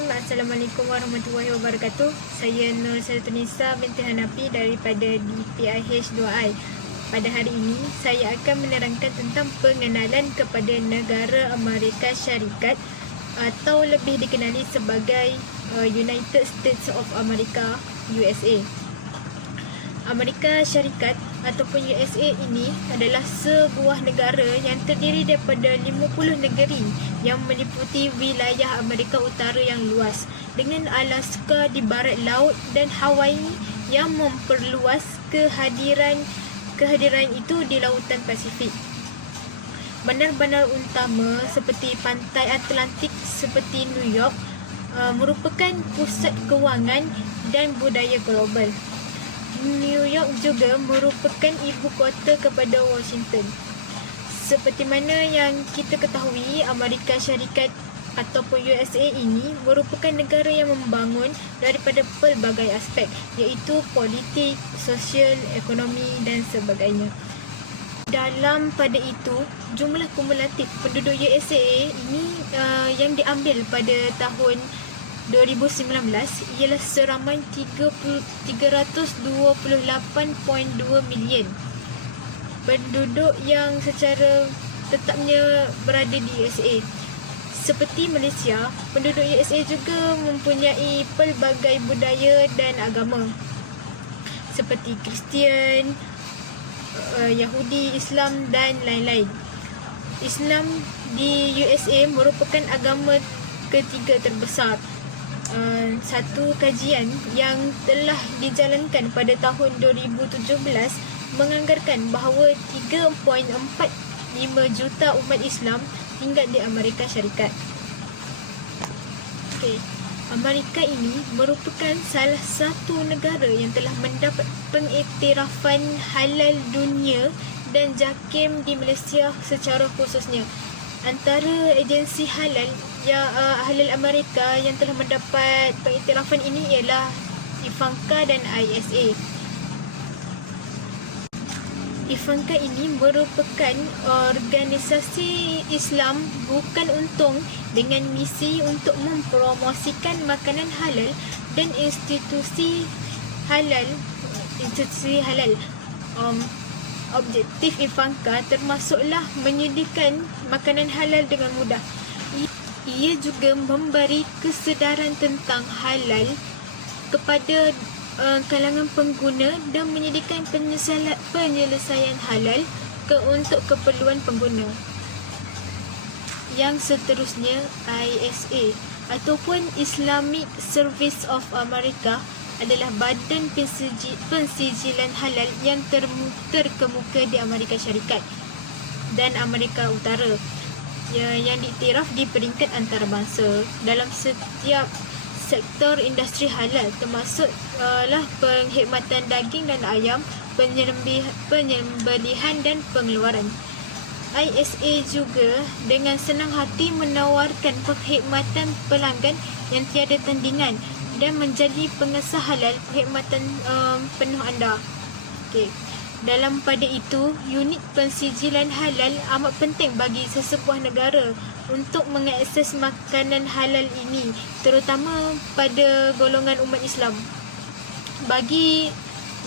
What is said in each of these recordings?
Bismillahirrahmanirrahim. Assalamualaikum warahmatullahi wabarakatuh. Saya Nur Saratunisa binti Hanafi daripada DPIH 2I. Pada hari ini, saya akan menerangkan tentang pengenalan kepada negara Amerika Syarikat atau lebih dikenali sebagai United States of America, USA. Amerika Syarikat ataupun USA ini adalah sebuah negara yang terdiri daripada 50 negeri yang meliputi wilayah Amerika Utara yang luas dengan Alaska di barat laut dan Hawaii yang memperluas kehadiran itu di lautan Pasifik. Bandar-bandar utama seperti pantai Atlantik seperti New York merupakan pusat kewangan dan budaya global. New York juga merupakan ibu kota kepada Washington. Seperti mana yang kita ketahui, Amerika Syarikat ataupun USA ini merupakan negara yang membangun daripada pelbagai aspek, iaitu politik, sosial, ekonomi dan sebagainya. Dalam pada itu, jumlah kumulatif penduduk USA ini yang diambil pada tahun 2019 ialah seramai 328.2 million penduduk yang secara tetapnya berada di USA. Seperti Malaysia, penduduk USA juga mempunyai pelbagai budaya dan agama seperti Kristian, Yahudi, Islam dan lain-lain. Islam di USA merupakan agama ketiga terbesar. Satu kajian yang telah dijalankan pada tahun 2017 menganggarkan bahawa 3.45 juta umat Islam tinggal di Amerika Syarikat. Amerika ini merupakan salah satu negara yang telah mendapat pengiktirafan halal dunia dan JAKIM di Malaysia secara khususnya. Antara agensi halal halal Amerika yang telah mendapat pengiktirafan ini ialah IFANCA dan ISA. IFANCA ini merupakan organisasi Islam bukan untung dengan misi untuk mempromosikan makanan halal dan institusi halal. Objektif IFANCA termasuklah menyediakan makanan halal dengan mudah. Ia juga memberi kesedaran tentang halal kepada kalangan pengguna dan menyediakan penyelesaian halal untuk keperluan pengguna. Yang seterusnya, ISA ataupun Islamic Service of America adalah badan pensijilan halal yang terkemuka di Amerika Syarikat dan Amerika Utara yang diiktiraf di peringkat antarabangsa dalam setiap sektor industri halal, termasuklah penghematan daging dan ayam, penyembelihan dan pengeluaran. ISA juga dengan senang hati menawarkan perkhidmatan pelanggan yang tiada tandingan dan menjadi pengesah halal perkhidmatan penuh anda. Dalam pada itu, unit pensijilan halal amat penting bagi sesebuah negara untuk mengakses makanan halal ini, terutama pada golongan umat Islam, bagi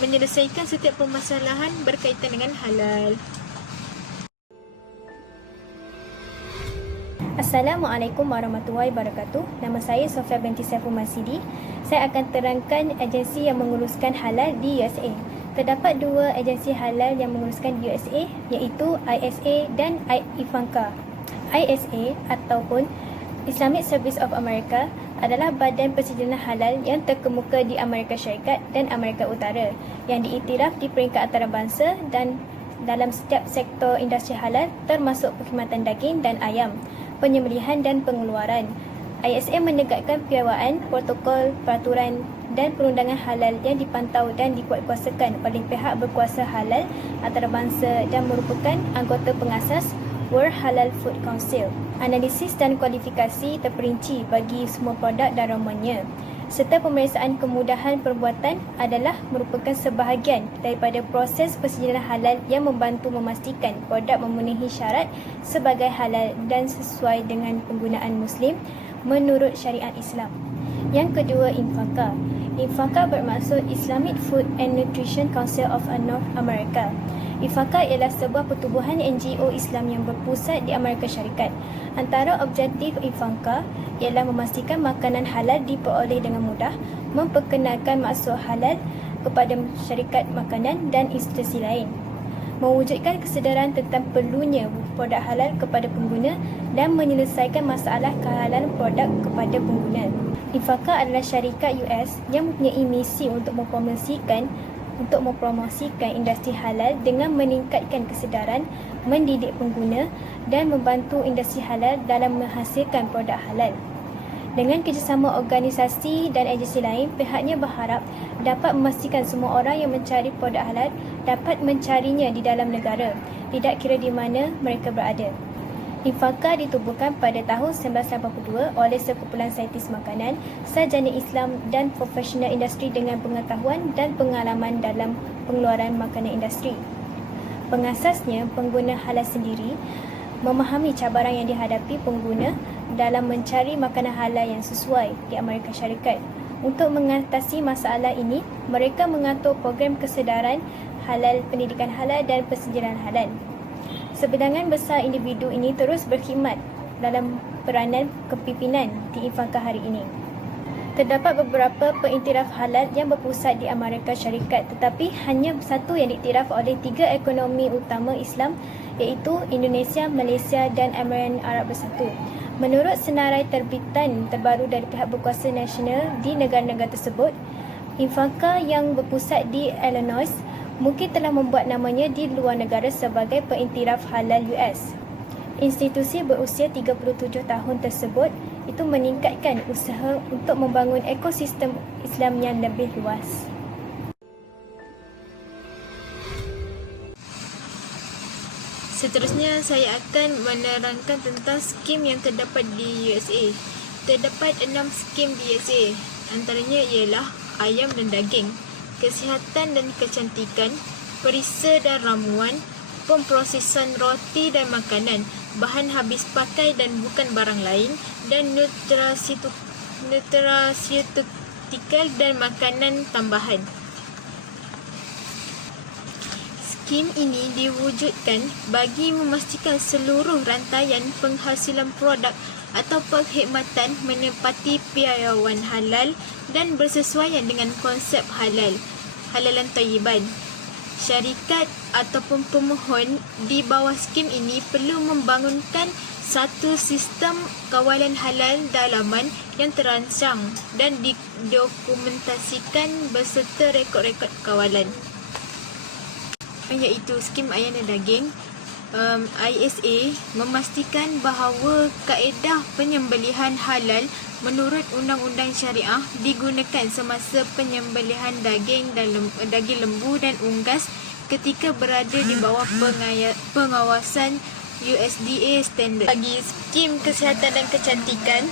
menyelesaikan setiap permasalahan berkaitan dengan halal. Assalamualaikum warahmatullahi wabarakatuh. Nama saya Sofia binti Saiful Masidi. Saya akan terangkan agensi yang menguruskan halal di USA. Terdapat dua agensi halal yang menguruskan di USA, iaitu ISA dan IFANCA. ISA ataupun Islamic Service of America adalah badan pensijilan halal yang terkemuka di Amerika Syarikat dan Amerika Utara yang diiktiraf di peringkat antarabangsa dan dalam setiap sektor industri halal, termasuk perkhidmatan daging dan ayam, penyembelihan dan pengeluaran. ISA menegakkan piawaian, protokol, peraturan dan perundangan halal yang dipantau dan dikuatkuasakan oleh pihak berkuasa halal antarabangsa dan merupakan anggota pengasas World Halal Food Council. Analisis dan kualifikasi terperinci bagi semua produk dan ramuannya, serta pemeriksaan kemudahan perbuatan adalah merupakan sebahagian daripada proses pensijilan halal yang membantu memastikan produk memenuhi syarat sebagai halal dan sesuai dengan penggunaan Muslim, menurut syariat Islam. Yang kedua, Infaka. Infaka bermaksud Islamic Food and Nutrition Council of North America. Infaka ialah sebuah pertubuhan NGO Islam yang berpusat di Amerika Syarikat. Antara objektif Infaka ialah memastikan makanan halal diperoleh dengan mudah, memperkenalkan maksud halal kepada syarikat makanan dan institusi lain, mewujudkan kesedaran tentang perlunya produk halal kepada pengguna dan menyelesaikan masalah kehalalan produk kepada pengguna. Infaka adalah syarikat US yang mempunyai misi untuk mempromosikan industri halal dengan meningkatkan kesedaran, mendidik pengguna dan membantu industri halal dalam menghasilkan produk halal. Dengan kerjasama organisasi dan agensi lain, pihaknya berharap dapat memastikan semua orang yang mencari produk halal dapat mencarinya di dalam negara, tidak kira di mana mereka berada. Infaka ditubuhkan pada tahun 1982 oleh sekumpulan saintis makanan, sarjana Islam dan profesional industri dengan pengetahuan dan pengalaman dalam pengeluaran makanan industri. Pengasasnya, pengguna halal sendiri memahami cabaran yang dihadapi pengguna dalam mencari makanan halal yang sesuai di Amerika Syarikat. Untuk mengatasi masalah ini, mereka mengatur program kesedaran halal, pendidikan halal dan pensijilan halal. Sebilangan besar individu ini terus berkhidmat dalam peranan kepimpinan di Infaka hari ini. Terdapat beberapa pengiktiraf halal yang berpusat di Amerika Syarikat, tetapi hanya satu yang diiktiraf oleh tiga ekonomi utama Islam, iaitu Indonesia, Malaysia dan Emirat Arab Bersatu. Menurut senarai terbitan terbaru dari pihak berkuasa nasional di negara-negara tersebut, Infaka yang berpusat di Illinois mungkin telah membuat namanya di luar negara sebagai pengiktiraf halal US. Institusi berusia 37 tahun tersebut itu meningkatkan usaha untuk membangun ekosistem Islam yang lebih luas. Seterusnya, saya akan menerangkan tentang skim yang terdapat di USA. Terdapat 6 skim di USA. Antaranya ialah ayam dan daging, kesihatan dan kecantikan, perisa dan ramuan, pemprosesan roti dan makanan, bahan habis pakai dan bukan barang lain, dan nutraceutikal dan makanan tambahan. Skim ini diwujudkan bagi memastikan seluruh rantaian penghasilan produk atau perkhidmatan menepati piawaian halal dan bersesuaian dengan konsep halalan thayyiban. Syarikat ataupun pemohon di bawah skim ini perlu membangunkan satu sistem kawalan halal dalaman yang terancang dan didokumentasikan beserta rekod-rekod kawalan, iaitu skim ayam dan daging. ISA memastikan bahawa kaedah penyembelihan halal menurut undang-undang syariah digunakan semasa penyembelihan daging lembu dan unggas ketika berada di bawah pengawasan USDA standard. Bagi skim kesihatan dan kecantikan,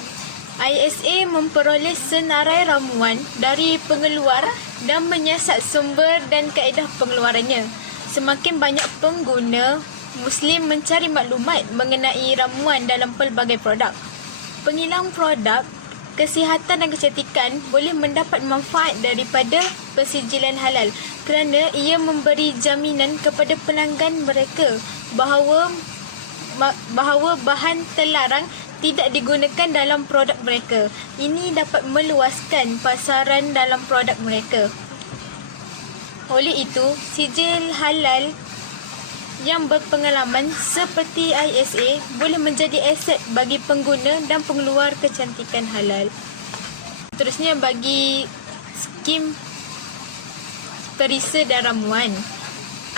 ISA memperoleh senarai ramuan dari pengeluar dan menyiasat sumber dan kaedah pengeluarannya. Semakin banyak pengguna Muslim mencari maklumat mengenai ramuan dalam pelbagai produk. Pengilang produk kesihatan dan kecantikan boleh mendapat manfaat daripada pensijilan halal kerana ia memberi jaminan kepada pelanggan mereka bahawa bahan terlarang tidak digunakan dalam produk mereka. Ini dapat meluaskan pasaran dalam produk mereka. Oleh itu, sijil halal yang berpengalaman seperti ISA boleh menjadi aset bagi pengguna dan pengeluar kecantikan halal. Seterusnya, bagi skim perisa dan ramuan,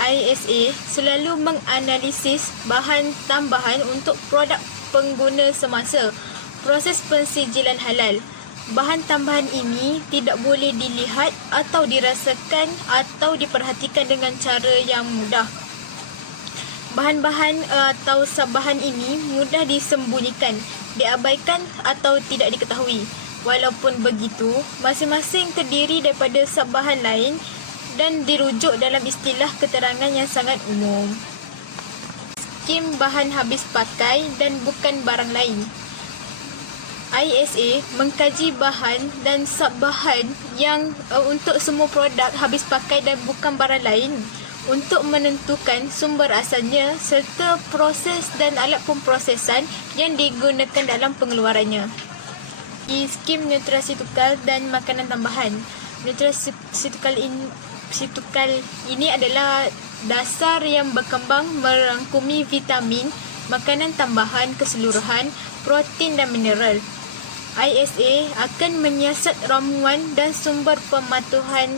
ISA selalu menganalisis bahan tambahan untuk produk pengguna semasa proses pensijilan halal. Bahan tambahan ini tidak boleh dilihat atau dirasakan atau diperhatikan dengan cara yang mudah. Bahan-bahan atau sab-bahan ini mudah disembunyikan, diabaikan atau tidak diketahui. Walaupun begitu, masing-masing terdiri daripada sab-bahan lain dan dirujuk dalam istilah keterangan yang sangat umum. Skim bahan habis pakai dan bukan barang lain. ISA mengkaji bahan dan sub-bahan yang untuk semua produk habis pakai dan bukan barang lain untuk menentukan sumber asalnya serta proses dan alat pemprosesan yang digunakan dalam pengeluarannya. Di skim nutrasikal dan makanan tambahan. Nutrasikal ini adalah dasar yang berkembang merangkumi vitamin, makanan tambahan keseluruhan, protein dan mineral. ISA akan menyiasat ramuan dan sumber pematuhan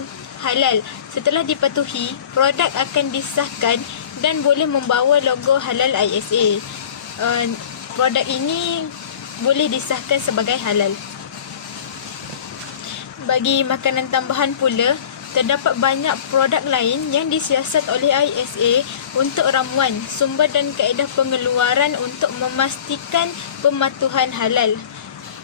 halal. Setelah dipatuhi, produk akan disahkan dan boleh membawa logo halal ISA. Produk ini boleh disahkan sebagai halal. Bagi makanan tambahan pula, terdapat banyak produk lain yang disiasat oleh ISA untuk ramuan, sumber dan kaedah pengeluaran untuk memastikan pematuhan halal.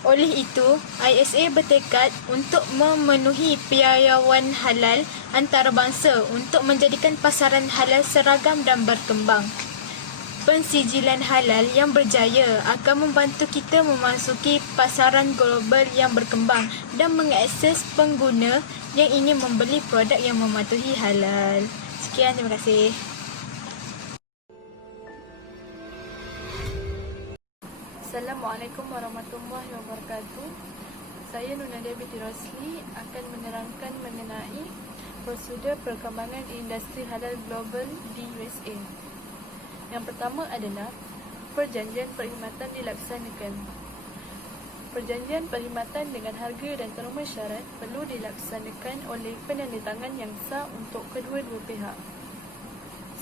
Oleh itu, ISA bertekad untuk memenuhi piawaian halal antarabangsa untuk menjadikan pasaran halal seragam dan berkembang. Pensijilan halal yang berjaya akan membantu kita memasuki pasaran global yang berkembang dan mengakses pengguna yang ingin membeli produk yang mematuhi halal. Sekian, terima kasih. Assalamualaikum warahmatullahi wabarakatuh. Saya Nunadia binti Rosli akan menerangkan mengenai prosedur perkembangan industri halal global di USA. Yang pertama adalah perjanjian perkhidmatan dilaksanakan. Perjanjian perkhidmatan dengan harga dan terma syarat perlu dilaksanakan oleh penandatangan yang sah untuk kedua-dua pihak.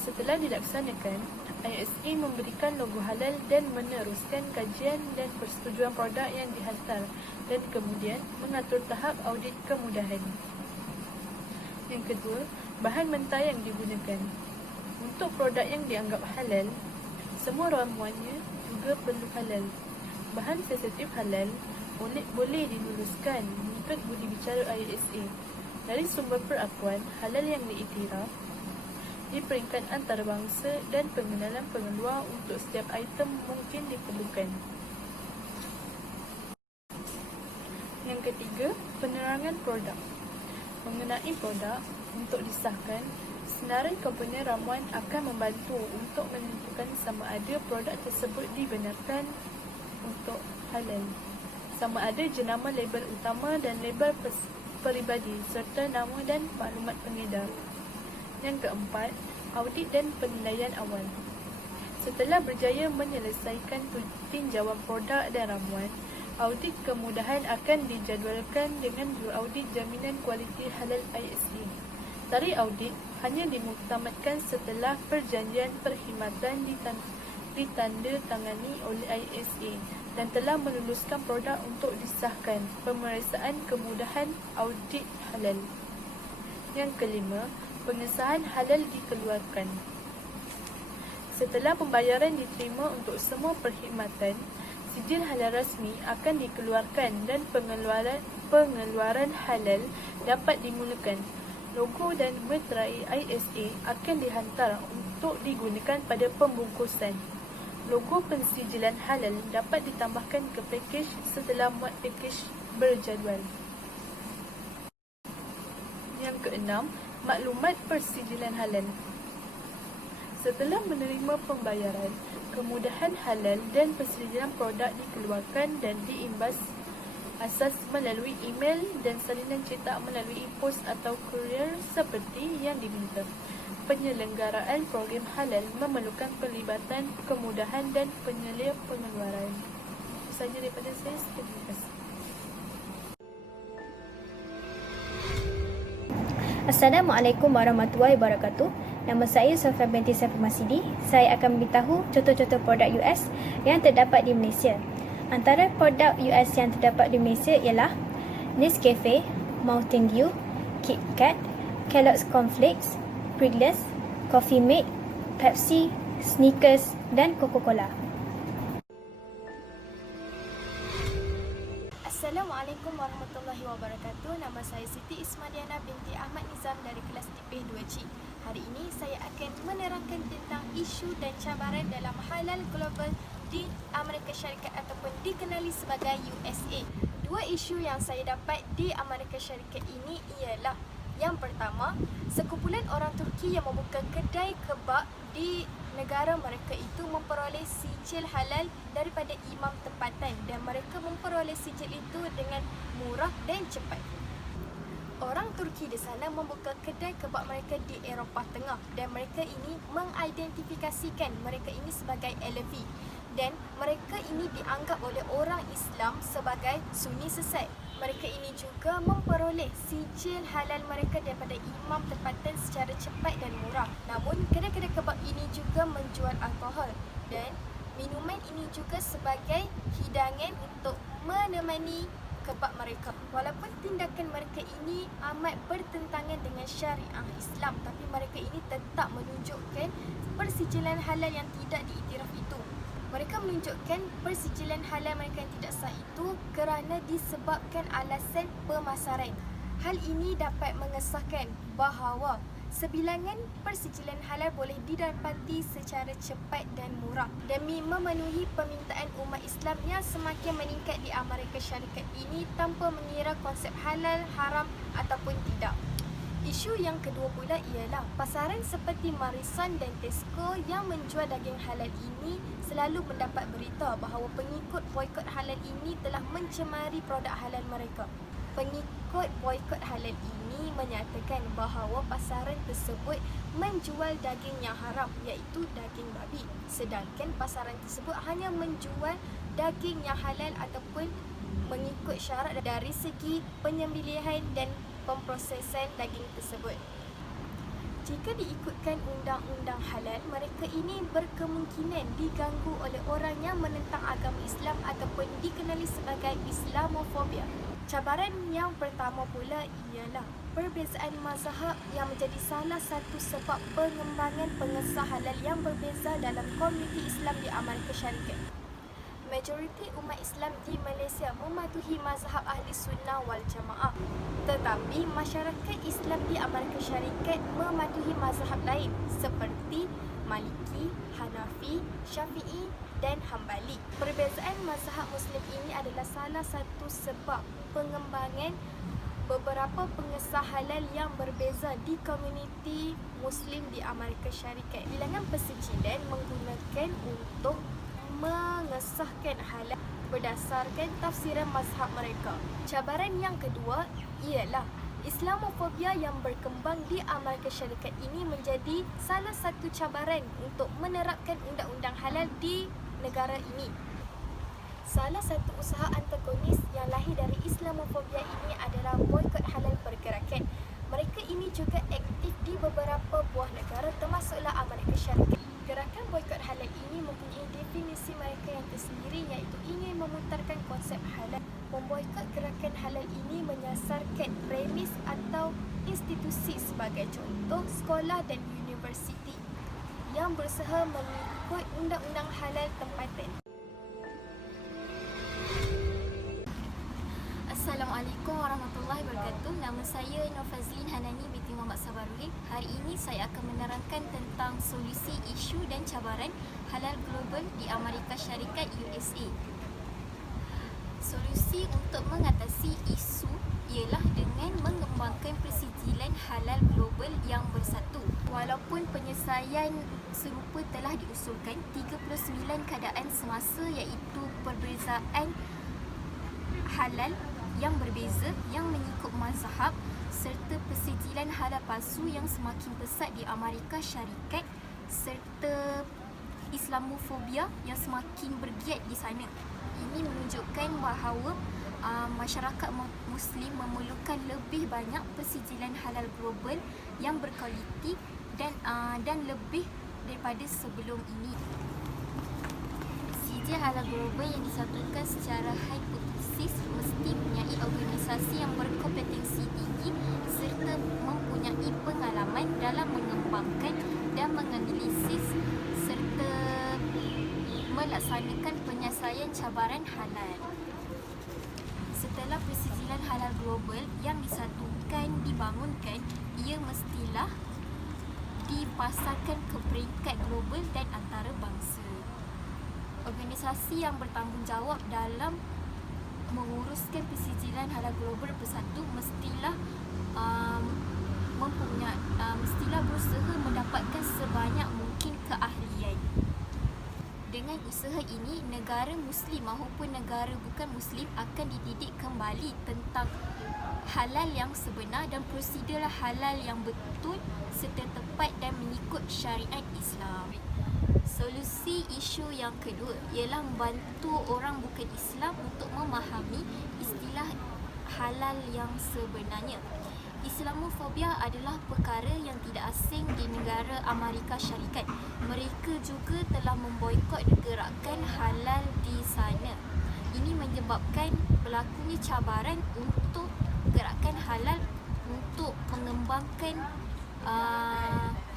Setelah dilaksanakan, ISA memberikan logo halal dan meneruskan kajian dan persetujuan produk yang dihantar dan kemudian mengatur tahap audit kemudahan. Yang kedua, bahan mentah yang digunakan. Untuk produk yang dianggap halal, semua ramuannya juga perlu halal. Bahan sensitif halal boleh diluluskan mengikut budi bicara ISA dari sumber perakuan halal yang diiktiraf di peringkat antarabangsa dan pengenalan pengeluar untuk setiap item mungkin diperlukan. Yang ketiga, penerangan produk. Mengenai produk, untuk disahkan, senarai komponen ramuan akan membantu untuk menentukan sama ada produk tersebut dibenarkan untuk halal. Sama ada jenama label utama dan label peribadi serta nama dan maklumat pengedar. Yang keempat, audit dan penilaian awal. Setelah berjaya menyelesaikan tinjauan produk dan ramuan, audit kemudahan akan dijadualkan dengan audit jaminan kualiti halal ISA. Tarikh audit hanya dimuktamadkan setelah perjanjian perkhidmatan ditandatangani oleh ISA dan telah meluluskan produk untuk disahkan. Pemeriksaan kemudahan audit halal. Yang kelima, pengesahan halal dikeluarkan. Setelah pembayaran diterima untuk semua perkhidmatan, sijil halal rasmi akan dikeluarkan dan pengeluaran halal dapat dimulakan. Logo dan meterai ISA akan dihantar untuk digunakan pada pembungkusan. Logo pensijilan halal dapat ditambahkan ke pakej setelah muat pakej berjadual. Yang keenam, maklumat persijilan halal. Setelah menerima pembayaran, kemudahan halal dan persijilan produk dikeluarkan dan diimbas asas melalui email dan salinan cetak melalui pos atau kurier seperti yang diminta. Penyelenggaraan program halal memerlukan pelibatan kemudahan dan penyelia pengeluaran. Itu sahaja daripada saya. Terima kasih. Assalamualaikum warahmatullahi wabarakatuh. Nama saya Sofia binti Saiful Masidi. Saya akan beritahu contoh-contoh produk US yang terdapat di Malaysia. Antara produk US yang terdapat di Malaysia ialah Nescafe, Mountain Dew, KitKat, Kellogg's Cornflakes, Pringles, Coffee Mate, Pepsi, Snickers dan Coca-Cola. Assalamualaikum warahmatullahi wabarakatuh. Nama saya Siti Ismadiana binti Ahmad Nizam dari kelas tipih 2C. Hari ini saya akan menerangkan tentang isu dan cabaran dalam halal global di Amerika Syarikat ataupun dikenali sebagai USA. Dua isu yang saya dapat di Amerika Syarikat ini ialah yang pertama, sekumpulan orang Turki yang membuka kedai kebab di negara mereka itu memperoleh sijil halal daripada imam tempatan dan mereka memperoleh sijil itu dengan murah dan cepat. Orang Turki di sana membuka kedai kebab mereka di Eropah Tengah dan mereka ini mengidentifikasikan mereka ini sebagai Alevi dan mereka ini dianggap oleh orang Islam sebagai Sunni sesat. Mereka ini juga memperoleh sijil halal mereka daripada imam tempatan secara cepat dan murah. Namun kedai-kedai kebab ini juga menjual alkohol dan minuman ini juga sebagai hidangan untuk menemani kebab mereka. Walaupun tindakan mereka ini amat bertentangan dengan syariah Islam, tapi mereka ini tetap menunjukkan persijilan halal yang tidak diiktiraf itu. Mereka menunjukkan persijilan halal mereka yang tidak sah itu kerana disebabkan alasan pemasaran. Hal ini dapat mengesahkan bahawa sebilangan persijilan halal boleh didapati secara cepat dan murah demi memenuhi permintaan umat Islam yang semakin meningkat di Amerika Syarikat ini tanpa mengira konsep halal, haram ataupun tidak. Isu yang kedua pula ialah pasaran seperti Marisan dan Tesco yang menjual daging halal ini selalu mendapat berita bahawa pengikut boikot halal ini telah mencemari produk halal mereka. Pengikut boikot halal ini menyatakan bahawa pasaran tersebut menjual daging yang haram iaitu daging babi, sedangkan pasaran tersebut hanya menjual daging yang halal ataupun mengikut syarat dari segi penyembelihan dan pemprosesan daging tersebut. Jika diikutkan undang-undang halal, mereka ini berkemungkinan diganggu oleh orang yang menentang agama Islam ataupun dikenali sebagai Islamofobia. Cabaran yang pertama pula ialah perbezaan mazhab yang menjadi salah satu sebab pengembangan pengesah halal yang berbeza dalam komuniti Islam di Amerika Syarikat. Majoriti umat Islam di Malaysia mematuhi mazhab Ahli Sunnah wal Jamaah. Tetapi masyarakat Islam di Amerika Syarikat mematuhi mazhab lain seperti Maliki, Hanafi, Syafi'i dan Hambali. Perbezaan mazhab Muslim ini adalah salah satu sebab pengembangan beberapa pengesah halal yang berbeza di komuniti Muslim di Amerika Syarikat. Bilangan persijilan menggunakan untuk mengesahkan halal berdasarkan tafsiran mazhab mereka. Cabaran yang kedua ialah Islamofobia yang berkembang di Amerika Syarikat ini menjadi salah satu cabaran untuk menerapkan undang-undang halal di negara ini. Salah satu usaha antagonis yang lahir dari Islamofobia ini adalah boikot halal pergerakan. Mereka ini juga aktif di beberapa buah negara termasuklah Amerika Syarikat. Gerakan boikot halal ini mempunyai definisi mereka yang tersendiri iaitu ingin memutarkan konsep halal. Memboikot gerakan halal ini menyasarkan premis atau institusi sebagai contoh sekolah dan universiti yang berusaha mengikut undang-undang halal tempatan. Assalamualaikum warahmatullahi wabarakatuh. Nama saya Nur Fazlin Hanani binti Muhammad Sabaruddin. Hari ini saya akan menerangkan tentang solusi isu dan cabaran halal global di Amerika Syarikat USA. Solusi untuk mengatasi isu ialah dengan mengembangkan persijilan halal global yang bersatu. Walaupun penyelesaian serupa telah diusulkan, 39 keadaan semasa iaitu perbezaan halal yang berbeza yang mengikut mazhab serta persijilan halal palsu yang semakin pesat di Amerika Syarikat serta Islamofobia yang semakin bergiat di sana. Ini menunjukkan bahawa masyarakat Muslim memerlukan lebih banyak persijilan halal global yang berkualiti dan lebih daripada sebelum ini. Sijil halal global yang disatukan secara hipotesis mesti mempunyai organisasi yang berkompetensi tinggi serta mempunyai pengalaman dalam mengembangkan dan menganalisis serta melaksanakan penyelesaian cabaran halal. Setelah persijilan halal global yang disatukan dibangunkan, ia mestilah dipasarkan ke peringkat global dan antarabangsa. organisasi yang bertanggungjawab dalam menguruskan persijilan halal global bersatu mestilah mestilah berusaha mendapatkan sebanyak mungkin keahlian. Dengan usaha ini, negara Muslim maupun negara bukan Muslim akan dididik kembali tentang halal yang sebenar dan prosedur halal yang betul serta tepat dan mengikut syariat Islam. Solusi isu yang kedua ialah membantu orang bukan Islam untuk memahami istilah halal yang sebenarnya. Islamofobia adalah perkara yang tidak asing di negara Amerika Syarikat. Mereka juga telah memboikot gerakan halal di sana. Ini menyebabkan berlakunya cabaran untuk gerakan halal untuk mengembangkan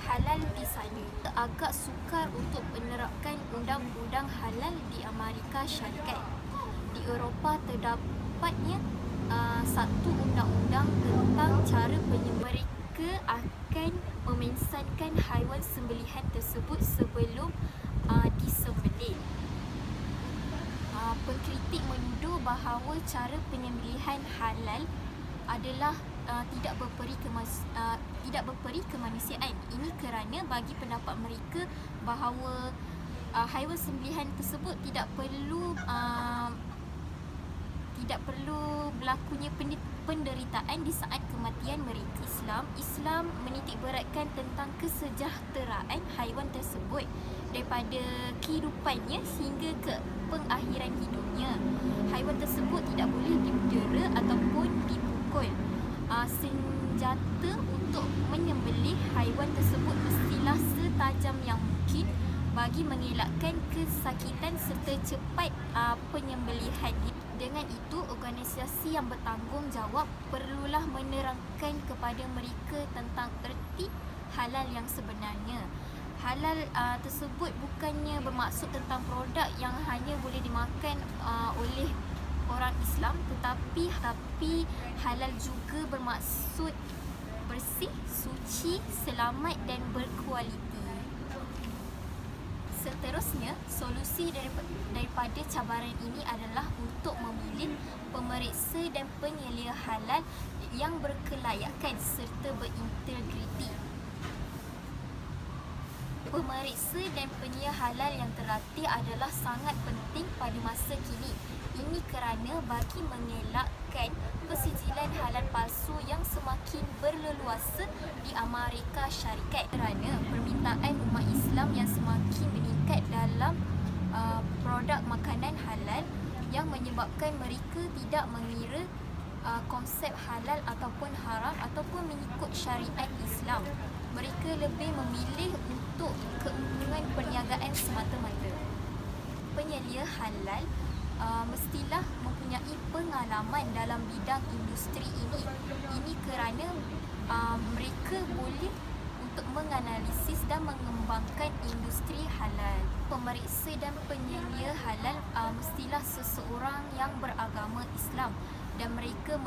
halal di sana. Agak sukar untuk menerapkan undang-undang halal di Amerika Syarikat. Di Eropah terdapatnya satu undang-undang tentang cara penyembelihan. Mereka akan memensankan haiwan sembelihan tersebut sebelum disembelih. Pengkritik menuduh bahawa cara penyembelihan halal adalah tidak berperi kemanusiaan. Ini kerana bagi pendapat mereka bahawa haiwan sembelihan tersebut tidak perlu berlakunya penderitaan di saat kematian mereka. Islam menitikberatkan tentang kesejahteraan haiwan tersebut daripada kehidupannya sehingga ke pengakhiran hidupnya. Haiwan tersebut tidak boleh didera ataupun dipukul. Senjata untuk menyembelih haiwan tersebut mestilah setajam yang mungkin bagi mengelakkan kesakitan serta cepat penyembelihan. Dengan itu, organisasi yang bertanggungjawab perlulah menerangkan kepada mereka tentang erti halal yang sebenarnya. Halal tersebut bukannya bermaksud tentang produk yang hanya boleh dimakan oleh orang Islam, tetapi halal juga bermaksud bersih, suci, selamat dan berkualiti. Seterusnya, solusi daripada cabaran ini adalah untuk memilih pemeriksa dan penyelia halal yang berkelayakan serta berintegriti. Pemeriksa dan penyelia halal yang terlatih adalah sangat penting pada masa kini. Ini kerana bagi mengelakkan persijilan halal palsu yang semakin berleluasa di Amerika Syarikat, kerana permintaan umat Islam yang semakin meningkat dalam produk makanan halal yang menyebabkan mereka tidak mengira konsep halal ataupun haram ataupun mengikut syariat Islam. Mereka lebih memilih untuk keuntungan perniagaan semata-mata. Penyelia halal mestilah mempunyai pengalaman dalam bidang industri ini. Ini kerana mereka boleh untuk menganalisis dan mengembangkan industri halal. Pemeriksa dan penyelia halal mestilah seseorang yang beragama Islam dan mereka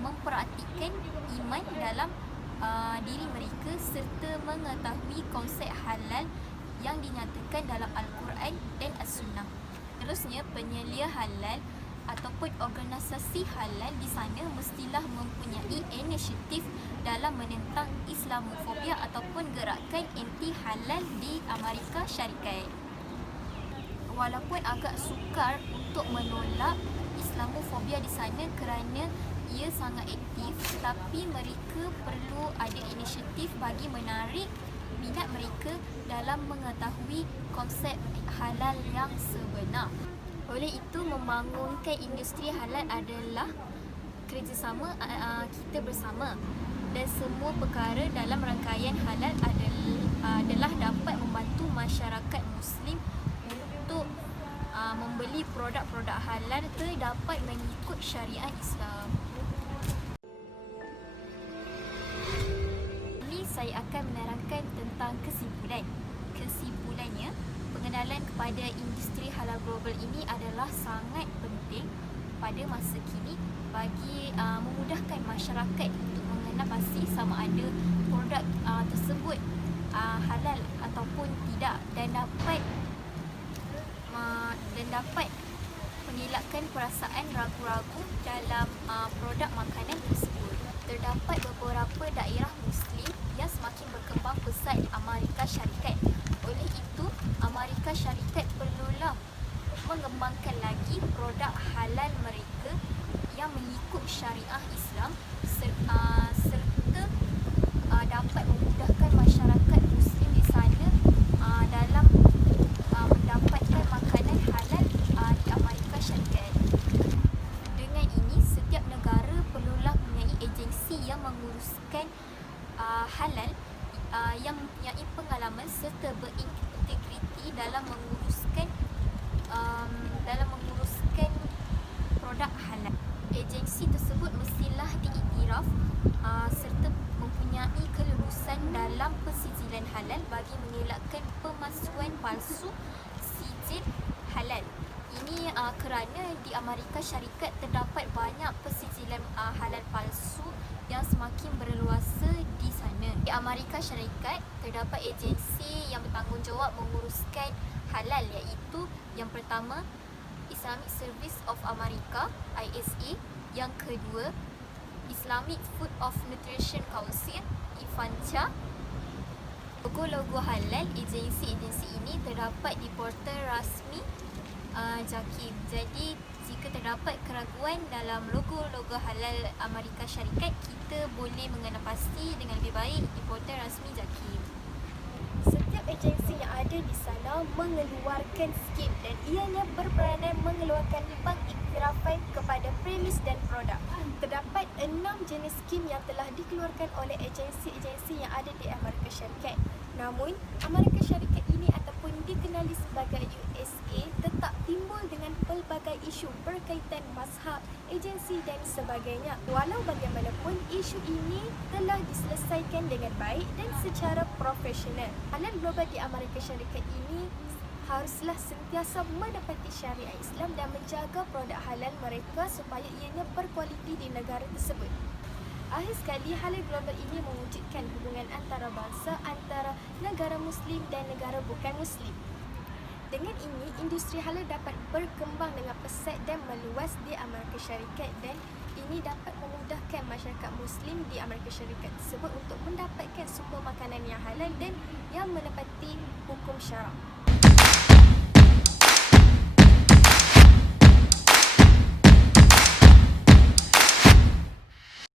memperhatikan iman dalam diri mereka serta mengetahui konsep halal yang dinyatakan dalam Al-Quran dan As-Sunnah. Seterusnya, penyelia halal ataupun organisasi halal di sana mestilah mempunyai inisiatif dalam menentang Islamofobia ataupun gerakan anti halal di Amerika Syarikat. Walaupun agak sukar untuk menolak Islamofobia di sana kerana ia sangat aktif, tetapi mereka perlu ada inisiatif bagi menarik minat mereka dalam mengetahui konsep halal yang sebenar. Oleh itu, membangunkan industri halal adalah kerjasama kita bersama, dan semua perkara dalam rangkaian halal adalah dapat membantu masyarakat Muslim untuk membeli produk-produk halal dapat mengikut syariat Islam. Ini saya akan menerangkan tentang kesimpulan. Kesimpulannya, pengenalan kepada industri halal global ini adalah sangat penting pada masa kini bagi memudahkan masyarakat untuk mengenal pasti sama ada produk tersebut halal ataupun tidak, dan dapat dan dapat mengelakkan perasaan ragu-ragu dalam produk makanan tersebut. Terdapat beberapa daerah Muslim yang semakin berkembang pesat di Amerika Syarikat. Oleh itu, Amerika Syarikat perlulah mengembangkan lagi produk halal mereka yang mengikut syariah Islam serta dapat memudahkan masyarakat Muslim di sana dalam mendapatkan makanan halal di Amerika Syarikat. Dengan ini, setiap negara perlulah mempunyai agensi yang menguruskan halal yang mempunyai pengalaman serta berintegriti dalam menguruskan produk halal. Agensi tersebut mestilah diiktiraf serta mempunyai kelulusan dalam pensijilan halal bagi mengelakkan pemalsuan palsu sijil halal. Ini kerana di Amerika Syarikat terdapat banyak pensijilan halal palsu yang semakin berleluasa di sana. Di Amerika Syarikat terdapat agensi yang bertanggungjawab menguruskan halal, iaitu yang pertama Islamic Service of America (ISA), yang kedua Islamic Food of Nutrition Council (IFANCA). Logo-logo halal agensi-agensi ini terdapat di portal rasmi JAKIM. Jadi jika terdapat keraguan dalam logo-logo halal Amerika Syarikat, kita boleh mengenal pasti dengan lebih baik di portal rasmi JAKIM. Setiap agensi yang ada di sana mengeluarkan skim dan ianya berperanan mengeluarkan pengiktirafan kepada premis dan produk. Terdapat 6 jenis skim yang telah dikeluarkan oleh agensi-agensi yang ada di Amerika Syarikat. Namun, Amerika Syarikat ini ataupun dikenali sebagai USA tetap timbul dengan pelbagai isu berkaitan mazhab, agensi dan sebagainya. Walau bagaimanapun, isu ini telah diselesaikan dengan baik dan secara profesional. Halal global di Amerika Syarikat ini haruslah sentiasa menepati syariat Islam dan menjaga produk halal mereka supaya ianya berkualiti di negara tersebut. Akhir sekali, halal global ini mewujudkan hubungan antara bangsa, antara negara Muslim dan negara bukan Muslim. Dengan ini, industri halal dapat berkembang dengan pesat dan meluas di Amerika Syarikat dan ini dapat memudahkan masyarakat Muslim di Amerika Syarikat tersebut untuk mendapatkan sumber makanan yang halal dan yang menepati hukum syarak.